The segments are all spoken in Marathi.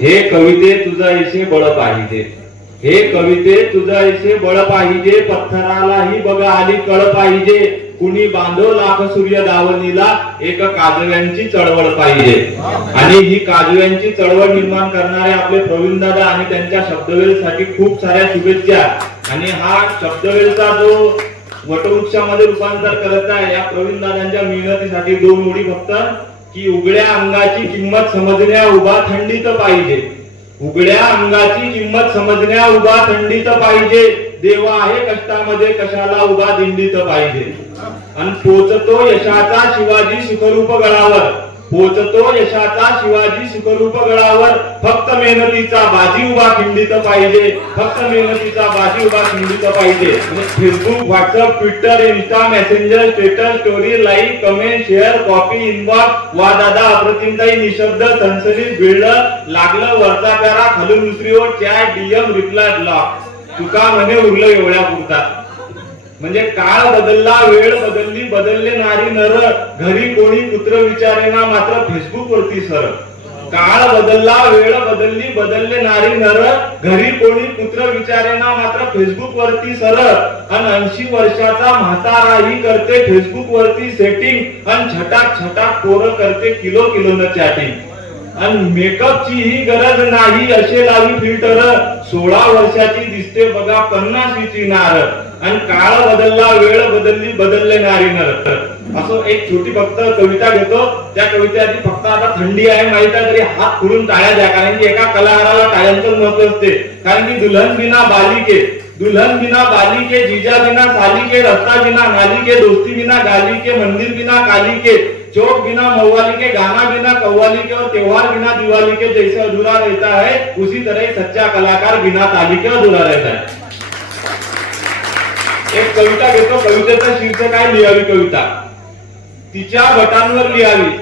हे कविते तुझा ऐसे बळ पाहिजे. हे कविते तुझा ऐसे बळ पाहिजे. पत्थरालाही बघा आली कळ पाहिजे. कुणी बांधव लाख सूर्य दावणीला एक काजव्यांची चळवळ पाहिजे. आणि ही काजव्यांची चळवळ निर्माण करणारे आपले प्रवीण दादा आणि त्यांच्या शब्दवेलसाठी खूप साऱ्या शुभेच्छा. आणि हा शब्दवेलचा जो वटवृक्षामध्ये रूपांतर करत आहे या प्रवीण दादांच्या मेहनतीसाठी दोन ओळी फक्त की उघड्या अंगाची किंमत समजण्या उभा थंडीत पाहिजे. उघड्या अंगाची किंमत समजण्या उभा थंडीत पाहिजे. देवा आहे कष्टामध्ये कशाला उभा दिंडीत पाहिजे. आणि पोचतो यशाचा शिवाजी सुखरूप गळावर. पोचतो यशाचा शिवाजी सुखरूप गळावर. फक्त मेहनतीचा बाजी उभा खिंडीत पाहिजे. फक्त मेहनतीचा बाजी उभा खिंडीत पाहिजे. Facebook WhatsApp Twitter Insta messenger status story like comment share copy inbox वा दादा अप्रतिमताई निशब्द सनसनीत भिडलं लागलं वरचा करा खालून दुसरी ओळ चॅट डीएम रिप्लाय ब्लॉक. तुका म्हणे उरलं एवढ्या पुरता म्हणजे काळ बदलला वेळ बदलली बदलले नारी. नर घरी कोणी पुत्र विचारेना मात्र फेसबुक वरती सर. काळ बदलला वेळ बदलली बदलले नारी. नर घरी कोणी पुत्र विचारेना मात्र फेसबुक वरती सर. आणि ऐंशी वर्षाचा म्हाताराही करते फेसबुक वरती सेटिंग अन छटाक छटाक पोरं करते किलो किलो चॅटिंग आणि मेकअपची ही गरज नाही असे लावी फिल्टर सोळा वर्षाची दिसते बघा पन्नाशीची नार. आणि काळ बदलला वेळ बदलली बदलले नारी. नर असं एक छोटी फक्त कविता घेतो. त्या कवितेआधी फक्त आता थंडी आहे माहीत आहे तरी हात खुलून टाळ्या द्या कारण की एका कलाकाराला टाळ्यांचं महत्त्व असते. कारण की दुल्हन बिना बालिके दुल्हन बिना बालिके जिजा बिना सालिके रस्ता बिना नालिके दोस्ती बिना गालिके मंदिर बिना कालिके चौक बिना मव्वाली के गाना बिना कव्वाली के और त्योहार बिना दिवाली के जैसे अधूरा रहता है उसी तरह सच्चा कलाकार बिना ताली के अधूरा रहता है। एक कविता घेतो कवितेचं शीर्षक आहे लिहावी कविता. तिच्या बटांवर लिहावी.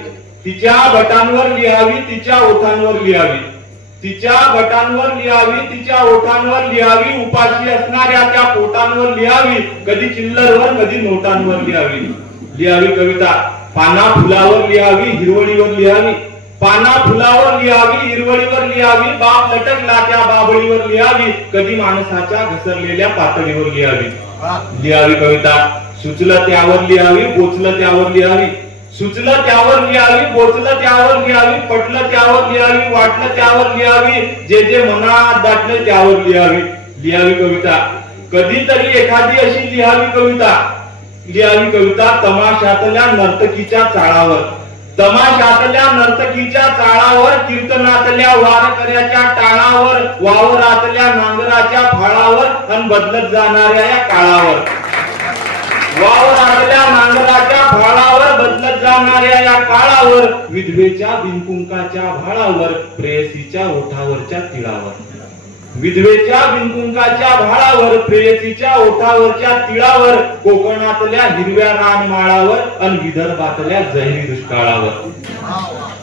तिच्या बटांवर लिहावी तिच्या ओठांवर लिहावी. तिच्या बटांवर लिहावी तिच्या ओठांवर लिहावी. उपाशी असणाऱ्या त्या पोटांवर लिहावी. कधी चिल्लरवर कधी नोटांवर लिहावी. लिहावी कविता. पाना फुलावर लिहावी हिरवळीवर लिहावी. पाना फुलावर लिहावी हिरवळीवर लिहावी. बाप लटकला त्या बाबळीवर लिहावी. कधी माणसाच्या घसरलेल्या पातळीवर लिहावी. लिहावी कविता. सुचलं त्यावर लिहावी पोचलं त्यावर लिहावी. सुचलं त्यावर लिहावी पोचलं त्यावर लिहावी. पटलं त्यावर लिहावी वाटलं त्यावर लिहावी. जे जे मनात दाटलं त्यावर लिहावी. लिहावी कविता. कधीतरी एखादी अशी लिहावी कविता. लिहावी कविता तमाशातल्या नर्तकीच्या चाळावर. तमाशातल्या नर्तकीच्या चाळावर कीर्तनातल्या वारकऱ्याच्या टाळावर वावरातल्या नांगराच्या फाळावर अन बदलत जाणाऱ्या या काळावर. वावरातल्या नांगराच्या फाळावर बदलत जाणाऱ्या या काळावर विधवेच्या बिनकुंकाच्या भाळावर प्रेयसीच्या ओठावरच्या तिळावर. विधवेच्या बिनकुंकाच्या भाळावर प्रेयसीच्या ओठावरच्या तिळावर कोकणातल्या हिरव्या रानमाळावर आणि विदर्भातल्या जहिरी दुष्काळावर.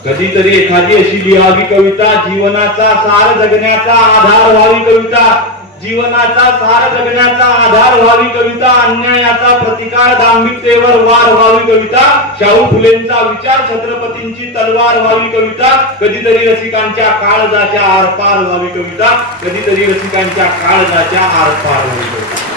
कधीतरी एखादी अशी लिहावी कविता जीवनाचा सार जगण्याचा आधार व्हावी कविता. जीवनाचा सार जगण्याचा आधार व्हावी कविता अन्यायाचा प्रतिकार दांभिकतेवर वार व्हावी कविता शाहू फुलेंचा विचार छत्रपतींची तलवार व्हावी कविता कधीतरी रसिकांच्या काळजाच्या आरपार व्हावी कविता कधीतरी रसिकांच्या काळजाच्या आरपार व्हावी कविता.